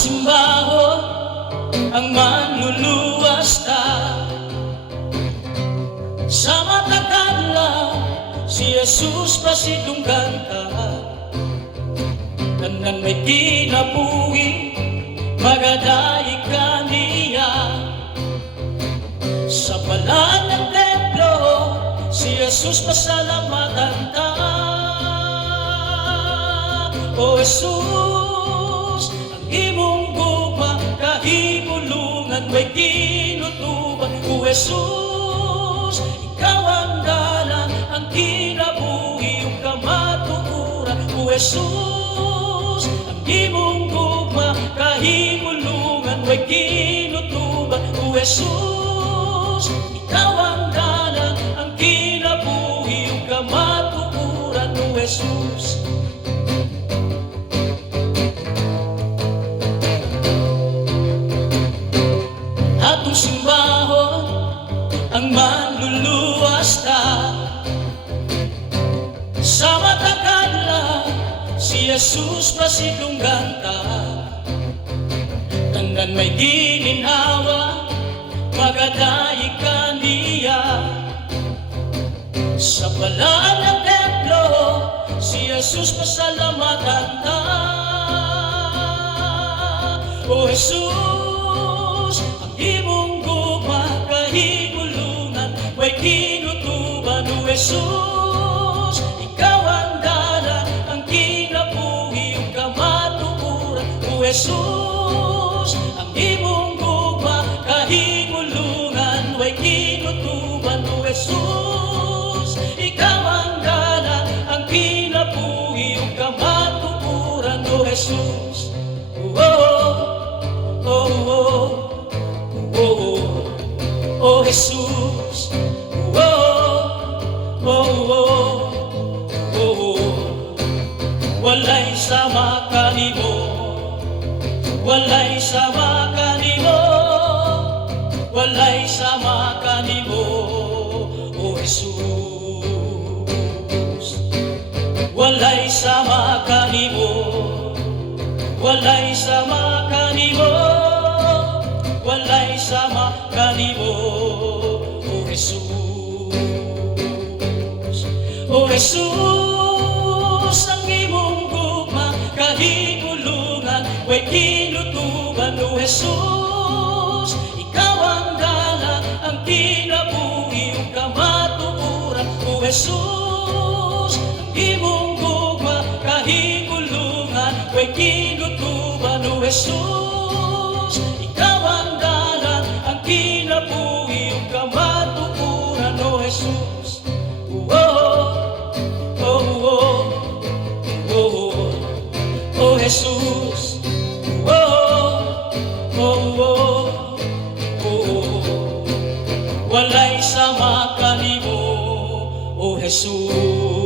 simbahon ang manluluwas ta. Sa matagal lang si Jesus pasidunggan ta. Tanan may kinabuhi magadaig ka niya. Sa balaan ng templo si Jesus pasalamatan ta. O Jesus, ang imong gugma kahimulungan may kinutuban. O Jesus, ikaw ang dalan, ang kinabuhi, ang kamatukuran. O Jesus, ang imong gugma kahimulungan may kinutuban. O Jesus, ikaw ang dalan, ang kinabuhi, ang kamatukuran. O Jesus, atong simbahon ang manluluwas ta. Sa matagal lang si Jesus pasidunggan ta. Tanan may gininhawa magadaig ka niya. Sa balaan ng templo si Jesus pasalamatan ta. O Jesus, ang imong gugma kahimulungan may kinutuban. O Jesus, ikaw ang dalan, ang kinabuhi, ang kamatukuran. O Jesus, ang imong gugma kahimulungan may kinutuban. O Jesus, ikaw ang dalan, ang kinabuhi, ang kamatukuran. O Jesus, oh Jesus, walay sama kanimo, walay sama kanimo, walay sama kanimo. Oh Jesus, walay sama kanimo, walay sama kanimo, walay sama kanimo. O Jesus, O Jesus, ang imong gugma kahimulungan may kinutuban. O Jesus, ikaw ang dalan, ang kinabuhi, ang kamatukuran. O Jesus, ang imong gugma kahimulungan may kinutuban. O Jesus, ikaw ang dalan, ang kinabuhi, ang kamatukuran. O Jesus, O Jesus, walay sama kanimo. O Jesus.